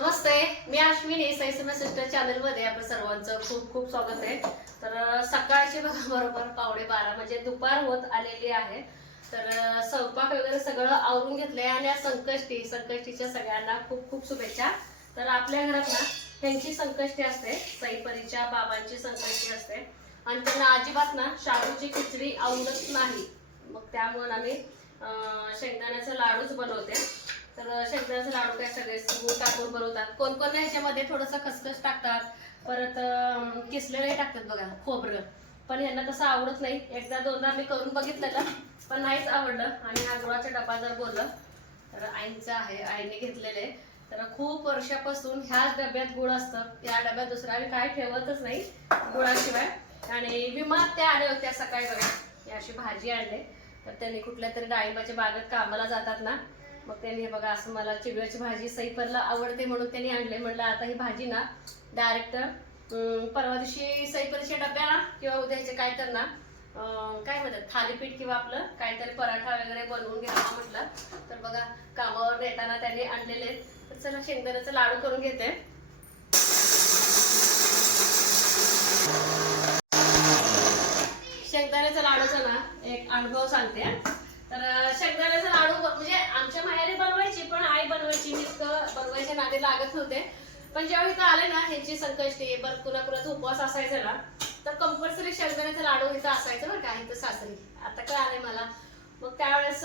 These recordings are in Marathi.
नमस्ते मी अश्विनी साई सिस्टर चॅनलमध्ये आपलं सर्वांचं खूप खूप स्वागत आहे. तर सकाळचे बघा बरोबर पावणे बारा म्हणजे दुपार होत आलेली आहे. तर स्वयंपाक वगैरे सगळं आवरून घेतलंय आणि संकष्टी संकष्टीच्या सगळ्यांना खूप खूप शुभेच्छा. तर आपल्या घरात ना त्यांची संकष्टी असते सईपरीच्या बाबांची संकष्टी असते. आणि त्यांना अजिबात ना शाबूची खिचडी आवडत नाही. मग त्यामुळे आम्ही शेंगदाण्याचं लाडूच बनवते. तर शेंगदाण्याचे लाडू काय सगळे गूळ टाकून बनवतात. कोण कोण ह्याच्यामध्ये थोडंसं खसखस टाकतात. परत किसलेलंही टाकतात बघा खोबरं. पण यांना तसं आवडत नाही. एकदा दोनदा मी करून बघितलेलं पण नाहीच आवडलं. आणि हा गुळाचा डबा जर बोललं तर आईंचं आहे आईने घेतलेले. तर खूप वर्षापासून ह्याच डब्यात गुळ असतं. त्या डब्यात दुसरं आम्ही काय ठेवतच नाही गुळाशिवाय. आणि विमात त्या आल्या होत्या सकाळी बघा. अशी भाजी आणले. तर त्यांनी कुठल्या तरी डाळिंबाच्या बागेत कामाला जातात ना मग त्यांनी हे बघा असं मला चिवड्याची भाजी सईपरला आवडते म्हणून त्यांनी आणले. म्हणलं आता ही भाजी ना डायरेक्ट परवा दिवशी सईपरीच्या डब्याला किंवा उद्याचे काय तर ना काय म्हणतात थालीपीठ किंवा आपलं काहीतरी पराठा वगैरे बनवून घ्यावा म्हटलं. तर बघा कामावर येताना त्यांनी आणलेले तर चला शेंगदाण्याचं लाडू करून घेते. शेंगदाण्याचा लाडूचा ना एक अनुभव सांगते. तर शेंगदाण्याचा लाडू म्हणजे आमच्या माहेरी बनवायची पण आई बनवायची मी इतकं बनवायच्या नादी लागत नव्हते. पण जेव्हा इथं आले ना ह्यांची संकष्टी बरं कुणा कुणाचा उपवास असायचा ना तर कंपल्सरी शेंगदाण्याचा लाडू इथं असायचं बरं का इथं सासरी. आता काय आले मला. मग त्यावेळेस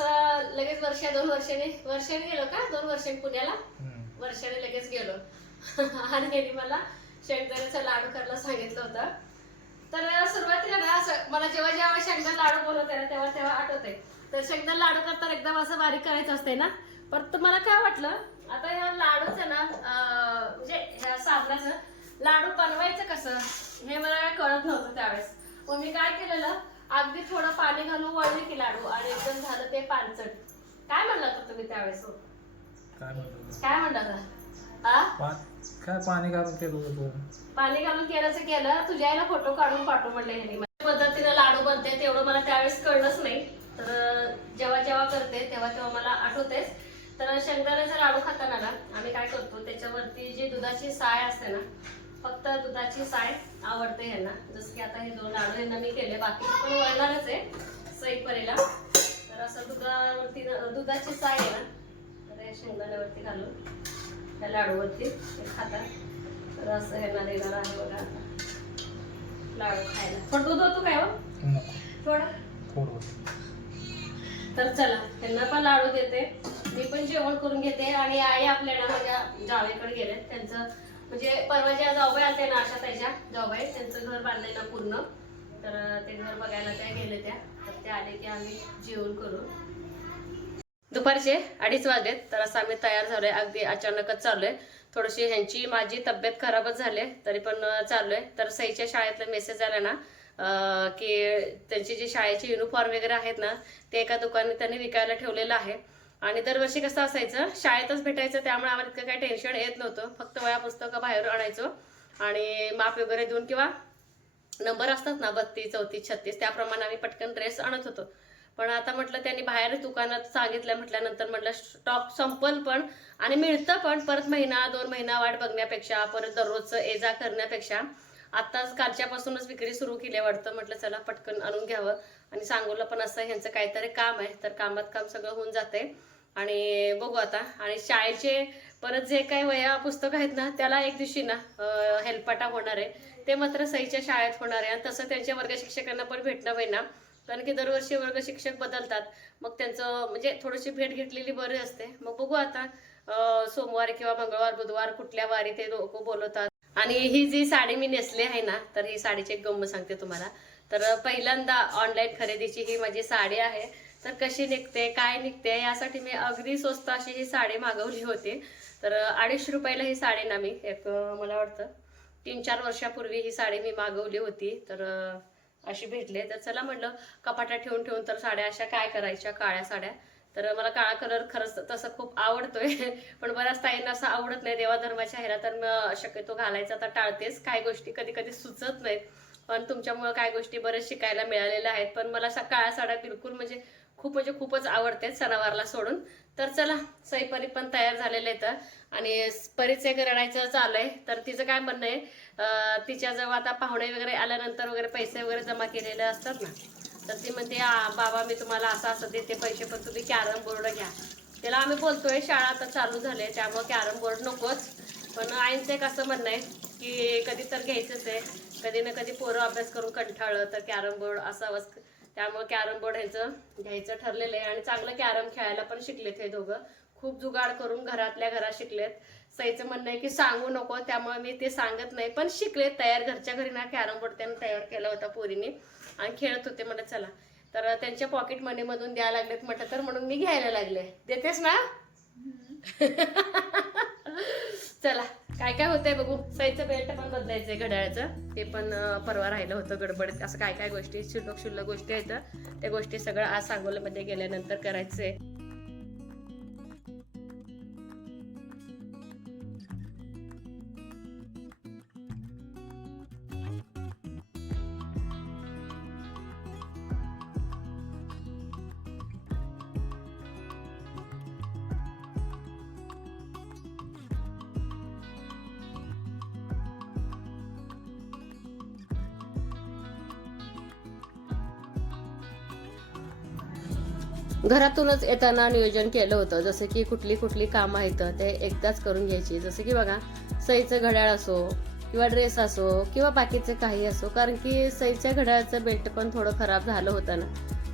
लगेच वर्षा दोन वर्षांनी वर्षाने गेलो का? दोन वर्षांनी पुण्याला? वर्षाने लगेच गेलो. आणि मला शेंगदाण्याचा लाडू करायला सांगितलं होतं. तर सुरुवातीला ना मला जेव्हा जेव्हा शेंगदाणा लाडू बनवते ना तेव्हा तेव्हा आठवते तर शेंगदाणा लाडू करताना एकदम असं बारीक करायचं असते ना? पण तुम्हाला काय वाटलं आता ह्या लाडूचं ना अं, म्हणजे ह्या साबणाचं लाडू बनवायचं कसं हे मला काय कळत नव्हतं त्यावेळेस. मग मी काय केलेलं अगदी थोडं पाणी घालून वळले की लाडू आणि एकदम झालं ते पानचट. काय म्हणलं होतं तुम्ही त्यावेळेस? काय म्हणलं होता? काय पाणी घालून केलं पाणी घालून केल्याचं केलं तुझ्या आईला फोटो काढून पाठव म्हणले ह्यांनी. माझ्या पद्धतीने लाडू बनते तेवढं मला त्यावेळेस कळलंच नाही. तर जेव्हा जेव्हा करते तेव्हा तेव्हा मला आठवतेच. तर शेंगदाण्याचा लाडू खाताना ना आम्ही काय करतो त्याच्यावरती जी दुधाची साय असते ना फक्त दुधाची साय आवडते ह्यांना जसं की आता हे दोन लाडू ह्यांना मी केले बाकी पण वळणारच आहे सईपरीला तर असं दुधावरती दुधाची साय आहे ना तर हे शेंगदाण्यावरती घालून त्या लाडूवरती खातात. तर असं ह्यांना देणार आहे बघा लाडू खायला. पण दूध होतो काय हो? थोडं? तर चला त्यांना पण लाडू देते. मी पण जेवण करून घेते आणि आई आपल्याला माझ्या जावेकडे गेले त्यांचं म्हणजे परवा ज्या जाऊबाई आलते ना अशा त्याच्या जाऊबाई त्यांचं घर बांधलंय ना पूर्ण. तर ते घर बघायला त्या गेले त्या. तर ते आले की आम्ही जेवण करू. दुपारचे अडीच वाजलेत. तर असं आम्ही तयार झालोय. अगदी अचानकच चाललोय. थोडीशी ह्यांची माझी तब्येत खराबच झाली तरी पण अं, चाललोय. तर सईच्या शाळेतला मेसेज आला ना की त्यांची जी शाळेचे युनिफॉर्म वगैरे आहेत ना ते एका दुकानात त्यांनी विकायला ठेवलेलं आहे. आणि दरवर्षी कसं असायचं शाळेतच भेटायचं त्यामुळे आम्हाला इतकं काही टेन्शन येत नव्हतं. फक्त वया पुस्तकं बाहेर आणायचो. आणि माप वगैरे देऊन किंवा नंबर असतात ना बत्तीस चौतीस छत्तीस त्याप्रमाणे आम्ही पटकन ड्रेस आणत होतो. पण आता म्हटलं त्यांनी बाहेर दुकानात सांगितलं म्हटल्यानंतर म्हटलं स्टॉक संपल पण आणि मिळतं पण परत महिना दोन महिना वाट बघण्यापेक्षा परत दररोजचं ये जा करण्यापेक्षा. आत्ताच कालच्यापासूनच विक्री सुरू केली आहे वाटतं. म्हटलं चला पटकन आणून घ्यावं. आणि सांगोला पण असं ह्यांचं काहीतरी काम आहे. तर कामात काम सगळं होऊन जाते. आणि बघू आता. आणि शाळेचे परत जे काही वया पुस्तकं आहेत ना त्याला एक दिवशी ना हेल्पाटा हेलपाटा होणार आहे. ते मात्र सईच्या शाळेत होणार आहे. आणि तसं त्यांच्या वर्ग शिक्षकांना पण भेटणं होईना. कारण की दरवर्षी वर्ग शिक्षक बदलतात. मग त्यांचं म्हणजे थोडीशी भेट घेतलेली बरी असते. मग बघू आता सोमवार सोमवारी किंवा मंगळवार बुधवार कुठल्या वारी ते लोक बोलवतात. आणि ही जी साडी मी नेसली आहे ना तर ही साडीची एक गंमत सांगते तुम्हाला. तर पहिल्यांदा ऑनलाईन खरेदीची ही माझी साडी आहे. तर कशी निघते काय निघते यासाठी मी अगदी स्वस्त अशी ही साडी मागवली होती. तर अडीचशे रुपयाला ही साडी ना मी एक मला वाटतं तीन चार वर्षापूर्वी ही साडी मी मागवली होती. तर अशी भेटली तर चला म्हटलं कपाटात ठेवून ठेवून तर साड्या अशा काय करायच्या काळ्या साड्या. तर मला काळा कलर खरंच तसं खूप आवडतोय. पण बऱ्याच ताईंना असं आवडत नाही देवाधर्माच्या ह्याला तर मग शक्यतो घालायचा. तर टाळतेच काही गोष्टी कधी कधी सुचत नाहीत. पण तुमच्यामुळं काय गोष्टी बऱ्याच शिकायला मिळालेल्या आहेत. पण मला अशा काळ्या साड्या बिलकुल म्हणजे खूप म्हणजे खूपच आवडते सणावारला सोडून. तर चला सई परी पण तयार झालेले आहेत. आणि परिचय रडायचं चालू आहे. तर तिचं काय म्हणणं आहे? तिच्याजवळ आता पाहुणे वगैरे आल्यानंतर वगैरे पैसे वगैरे जमा केलेले असतात ना. तर ती म्हणते बाबा मी तुम्हाला असं असं देते पैसे पण तुम्ही कॅरम बोर्ड घ्या. त्याला आम्ही बोलतोय शाळा आता चालू झाले त्यामुळे कॅरम बोर्ड नकोच. पण आईंचं एक असं म्हणणं आहे की कधी तर घ्यायचंच आहे. कधी ना कधी पोरं अभ्यास करून कंठाळलं तर कॅरम बोर्ड असावंच त्यामुळे कॅरम बोर्ड ह्याचं घ्यायचं ठरलेलं आहे. आणि चांगलं कॅरम खेळायला पण शिकलेत हे दोघं. खूप जुगाड करून घरातल्या घरात शिकलेत. सईचं म्हणणं आहे की सांगू नको त्यामुळे मी ते सांगत नाही पण शिकलेत तयार घरच्या घरी ना कॅरम बोर्ड त्यांनी तयार केला होता पोरीने. आणि खेळत होते म्हणत चला. तर त्यांच्या पॉकेट मनी मधून द्यायला लागलेत म्हटलं तर म्हणून मी घ्यायला लागले. देतेस ना? चला काय काय होतंय बघू. सईचं बेल्ट पण बदलायचंय घड्याळाचं. ते पण परवा राहिलं होतं गडबडीत असं काय काय गोष्टी शुल्लक शुल्लक गोष्टी आहेत त्या गोष्टी सगळं आज सांगोल्यामध्ये गेल्यानंतर करायचंय. घरातूनच येताना नियोजन केलं होतं. जसं की कुठली कुठली कामं आहेत ते एकदाच करून घ्यायची. जसं की बघा सईचं घड्याळ असो किंवा ड्रेस असो किंवा बाकीचं काही असो कारण की सईच्या घड्याळाचं बेल्ट पण थोडं खराब झालं होतं ना.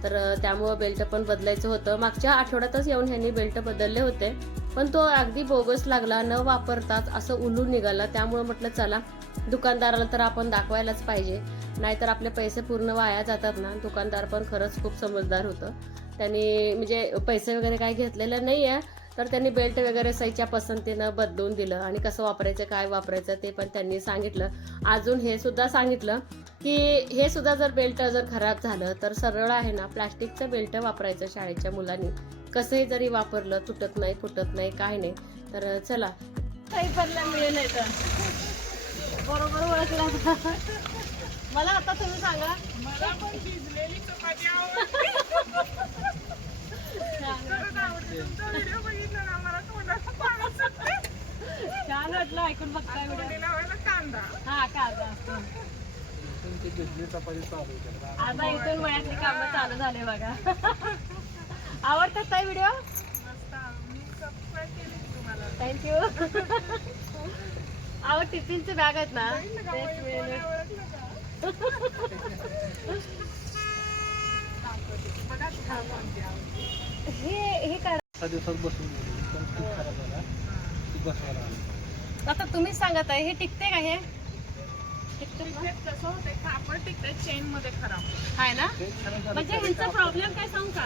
तर त्यामुळं बेल्ट पण बदलायचं होतं. मागच्या आठवड्यातच येऊन ह्यांनी बेल्ट बदलले होते. पण तो अगदी बोगस लागला न वापरताच असं उलून निघाला. त्यामुळं म्हटलं चला दुकानदाराला तर आपण दाखवायलाच पाहिजे. नाहीतर आपले पैसे पूर्ण वाया जातात ना. दुकानदार पण खरंच खूप समजदार होतं. त्यांनी म्हणजे पैसे वगैरे काही घेतलेलं नाही आहे तर त्यांनी बेल्ट वगैरे सईच्या पसंतीनं बदलून दिलं. आणि कसं वापरायचं काय वापरायचं ते पण त्यांनी सांगितलं. अजून हे सुद्धा सांगितलं की हे सुद्धा जर बेल्ट जर खराब झालं तर सरळ आहे ना प्लास्टिकचं बेल्ट वापरायचं शाळेच्या मुलांनी. कसंही जरी वापरलं तुटत नाही फुटत नाही काय नाही. तर चला. काही पडला मिळेल नाही तर. बरोबर ओळखला. मला आता तुम्ही सांगा. छान वाटलं ऐकून बघताय व्हिडिओ तोंडी लावायला कांदा हा कांदा तुमची बिजली चपाती चालू आहे आता इथून वयातली कामं चालू झाले बघा आवडतात ताई व्हिडिओ मस्त मी सबस्क्राईब केली की तुम्हाला थँक्यू आवड टिफिनचे बॅग आहेत ना? तेच मिळाले. का? बघा तुम्हाला कोणती आवडते. हे हे काढा दिवसात बसून खराब झाला. बसवायला आली. आता तुम्हीच सांगत आहे हे टिकते का हे? टिकते. कसं कापड टिकतंय चेन मध्ये खराब. आहे ना? म्हणजे ह्यांचा प्रॉब्लेम काय सांगू का?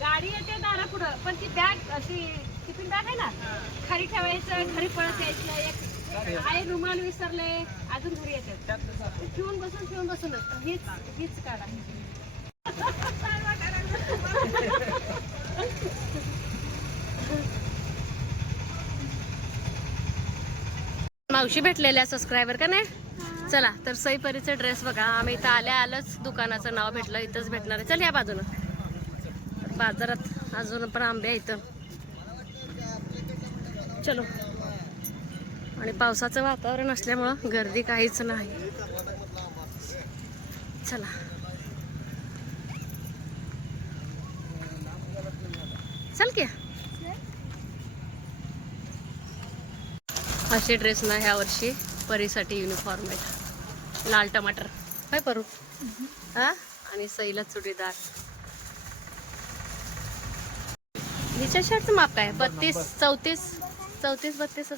गाडी येते दारा पुढं पण ती बॅग अशी टिफिन बॅग आहे ना खाली ठेवायचं घरी पळत यायचं एक रुमाल विसरले अजून घरी येते. त्यातलं साधं. ठेवून बसून ठेवून बसूनच. हीच हीच काढा. मावशी भेटलेल्या सबस्क्रायबर का नाही? चला तर सईपरीचा ड्रेस बघा. आम्ही इथं आल्या आलंच. दुकानाचं नाव भेटलं इथंच भेटणार आहे. चल या बाजूनं. बाजारात अजून पण आंबे आहे इथं चलो. आणि पावसाचं वातावरण असल्यामुळं गर्दी काहीच नाही. चला. चल की. असे ड्रेस ना ह्या वर्षी परीसाठी युनिफॉर्म आहेत लाल टमाटर. काय करू? हा आणि सईला चुडीदार. हिच्या शर्टचं माप काय? बत्तीस चौतीस चौतीस बत्तीस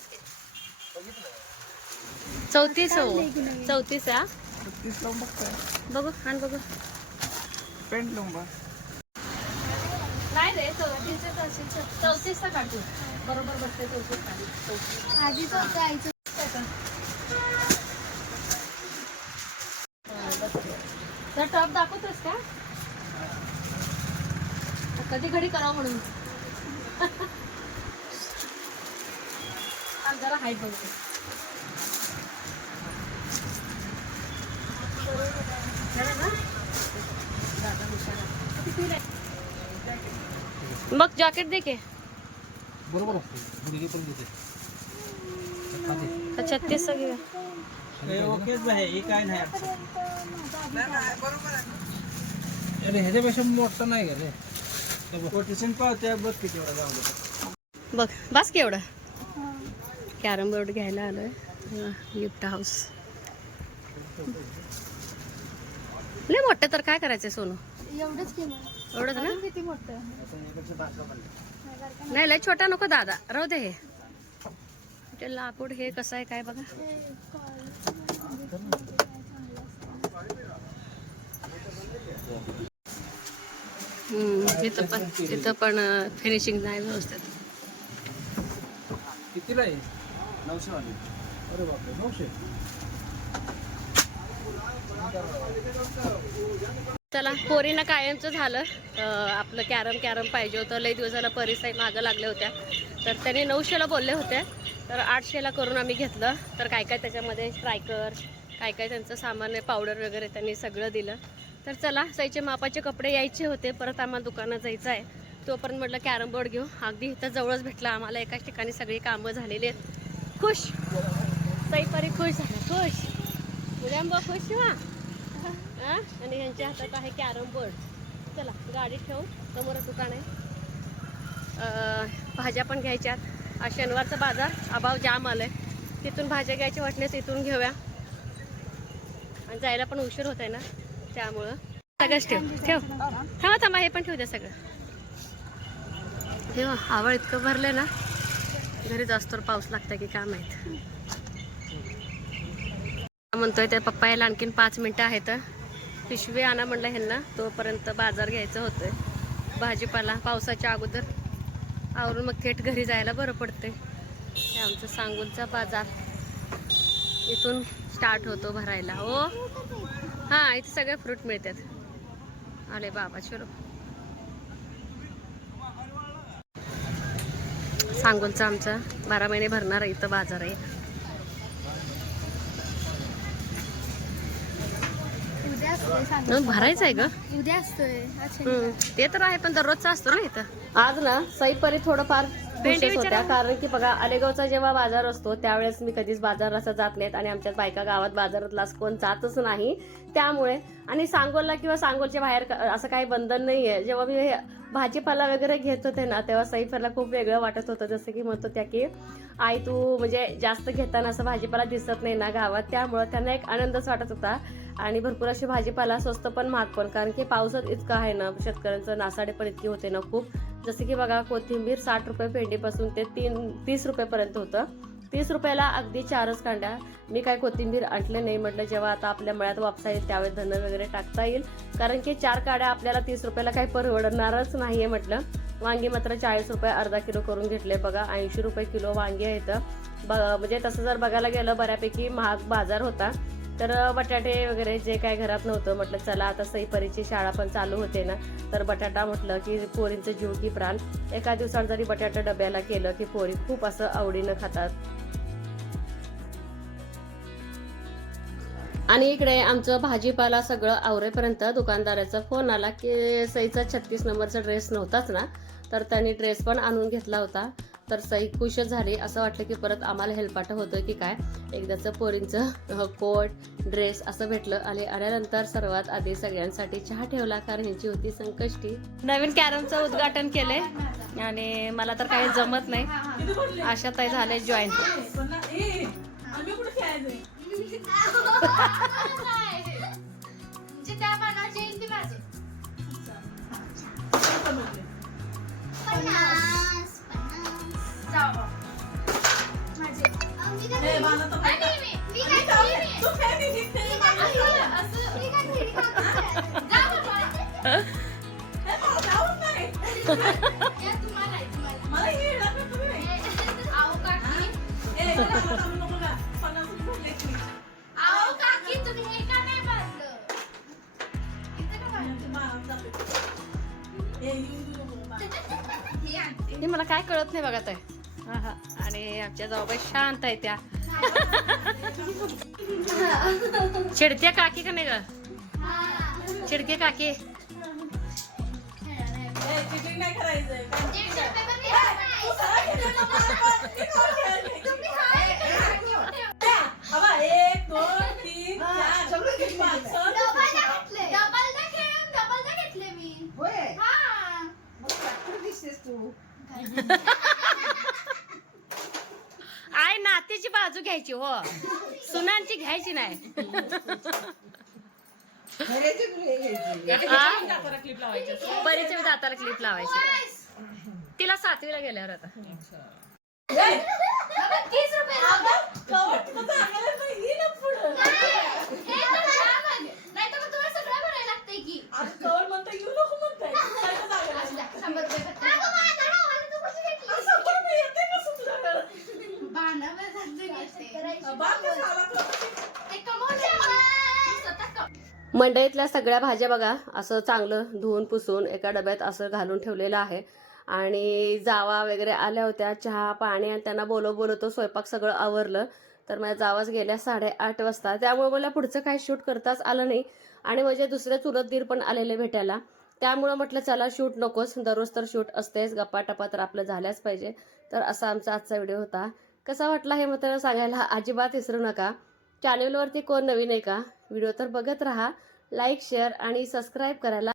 चौतीस हो. चौतीस आहे हा? बघू आणि बघू. पेंट लावून बघ. नाही रे चौतीसचा काढतो बरोबर बसते चौतीस काढू चौतीस आईचं तर टॉप दाखवतोस का कधी घडी करावं म्हणून जरा हाईट बघते? दादा हुशार. किती? मग जॅकेट दे की बरोबर असते. मुलगी पण देते. का छत्तीस घेऊया ओकेच आहे हे काय नाही अरे ह्याच्यापेक्षा मोठं नाही का रे? कोटेशन पावत्या बघ किती एवढा जाऊ बघ बस की एवढं. कॅरम बोर्ड घ्यायला आलोय. Gift house. लय मोठं तर काय करायचंय सोनू? एवढंच केलं. एवढंच ना? किती मोठं? नाही लय छोटा नको दादा. राहू दे हे. ते लाकूड हे कसं आहे काय बघा. हम्म, इथं पण इथं पण फिनिशिंग नाही व्यवस्थित. कितीला आहे? नऊशे वाली. अरे बापरे नऊशे. चला पोरीनं कायमचं झालं. आपलं कॅरम कॅरम पाहिजे होतं. लई दिवसाला परिसाई मागं लागल्या होत्या. तर त्याने नऊशेला बोलले होते. तर आठशेला करून आम्ही घेतलं. तर काय काय त्याच्यामध्ये स्ट्रायकर काय काय त्यांचं सामान पावडर वगैरे त्यांनी सगळं दिलं. तर चला सईचे मापाचे कपडे यायचे होते. परत आम्हाला दुकानात जायचं आहे. तोपर्यंत म्हटलं कॅरम बोर्ड घेऊ. अगदी इथं जवळच भेटला आम्हाला. एकाच ठिकाणी सगळी कामं झालेली आहेत. खुश. सईपरी खुश झाला खुश. उद्या खुश व्हा. हा? आणि ह्यांच्या हातात आहे कॅरम बोर्ड. चला गाडी ठेवू. समोर दुकान आहे. भाज्या पण घ्यायच्यात. आज शनिवारचा बाजार अभाव जाम आलाय. तिथून भाज्या घ्यायच्या वाटल्यास इथून घेऊया. आणि जायला पण उशीर होत आहे ना त्यामुळं. सगळंच ठेव. ठेव. थांबा थांबा हे पण ठेवू द्या सगळं. ठेवा आवळ इतकं भरलं ना. घरी जास्त पाऊस लागतं की काय माहीत. म्हणतोय त्या पप्पा यायला आणखीन पाच मिनटं आहेत. पिशवी आणा म्हणलं ह्यांना. तोपर्यंत बाजार घ्यायचं होतंय. भाजीपाला पावसाच्या अगोदर आवरून मग थेट घरी जायला बरं पडते हे आमचं सांगूलचा बाजार. इथून स्टार्ट होतो भरायला. हो? हां इथे सगळे फ्रूट मिळतात. आले बाबा चलो. सांगोलचा आमचा बारा महिने भरणार इथं बाजार आहे. भरायचं आहे ग. उद्या असतोय. ते तर आहे पण दररोजचा असतो ना इथं. आज ना सईपरी थोडंफार होत्या कारण की बघा अलेगावचा जेव्हा बाजार असतो त्यावेळेस मी कधीच बाजारात असं जात नाहीत आणि आमच्या बायका गावात बाजारातला कोण जातच नाही. त्यामुळे आणि सांगोलला किंवा सांगोलच्या बाहेर क- असं काही बंधन नाहीये. जेव्हा मी हे भाजीपाला वगैरे घेत होते ना तेव्हा सईफरला खूप वेगळं वाटत होतं. जसं की म्हणत होत्या की आई तू म्हणजे जास्त घेताना असं भाजीपाला दिसत नाही ना गावात. त्यामुळं त्यांना एक आनंदच वाटत होता. आणि भरपूर अशी भाजीपाला स्वस्त पण महाग पण कारण की पावसात इतकं आहे ना शेतकऱ्यांचं नासाडे पण इतकी होते ना खूप. जसं की बघा कोथिंबीर साठ रुपये पेंडीपासून ते तीन तीस रुपयेपर्यंत होतं. तीस रुपयाला अगदी चारच कांड्या. मी काय कोथिंबीर आणले नाही म्हटलं जेव्हा आता आपल्या मळ्यात वापसा येईल त्यावेळेस धन वगैरे टाकता येईल. कारण की चार काड्या आपल्याला तीस रुपयाला काही परवडणारच नाहीये म्हटलं. वांगी मात्र चाळीस रुपये अर्धा किलो करून घेतले बघा. ऐंशी रुपये किलो वांगी आहेत ब- म्हणजे तसं जर बघायला गेलं बऱ्यापैकी महाग बाजार होता. तर बटाटे वगैरे जे काय घरात नव्हतं म्हटलं चला आता सईपरीची शाळा पण चालू होते ना तर बटाटा म्हटलं की पोरींचं जीव की प्राण. एका दिवसात जरी बटाटा डब्याला केलं की पोरी खूप असं आवडीनं खातात. आणि इकडे आमचं भाजीपाला सगळं आवरेपर्यंत दुकानदाराचा फोन आला की सईचा छत्तीस नंबरचा ड्रेस नव्हताच ना तर त्यांनी ड्रेस पण आणून घेतला होता. तर सई खुशच झाली. असं वाटलं की परत आम्हाला हेल्पाट होतं की काय? एकदाचं पोरींचं कोट ड्रेस असं भेटलं आणि आल्यानंतर सर्वात आधी सगळ्यांसाठी चहा ठेवला कारण ह्यांची होती संकष्टी. नवीन कॅरमचं उद्घाटन केले आणि मला तर काही जमत नाही. आशा ताई झाले जॉईन हे? मला काय कळत नाही बघा ताई. हा हा. आणि आमच्या जाऊबाई शांत आहे त्या. चिडत्या काकी का नाही ग? काकी. आय नातीची बाजू घ्यायची हो. सुनांची घ्यायची नाही. हा? परीच्या दाताला क्लिप लावायची. तिला सातवीला गेल्यावर आता. घेते. मी. स्वतः कम- मंडईतल्या सगळ्या भाज्या बघा असं चांगलं धुवून पुसून एका डब्यात असं घालून ठेवलेलं आहे. आणि जावा वगैरे आल्या होत्या चहा पाणी आणि त्यांना बोलव बोलवतो स्वयंपाक सगळं आवरलं. तर माझ्या जावाच गेल्या साडेआठ वाजता. त्यामुळे मला पुढचं काही शूट करताच आलं नाही. आणि माझे दुसरे चुलत दीर पण आलेले भेटायला. त्यामुळं म्हटलं चला शूट नकोस दररोज तर शूट असतेच. गप्पा टप्पा तर आपलं झाल्याच पाहिजे. तर असा आमचा आजचा व्हिडिओ होता. कसा वाटला हे मात्र सांगायला अजिबात विसरू नका. चॅनलवरती कोण नवीन आहे का? व्हिडिओ तर बघत राहा. लाईक शेअर आणि सबस्क्राईब करायला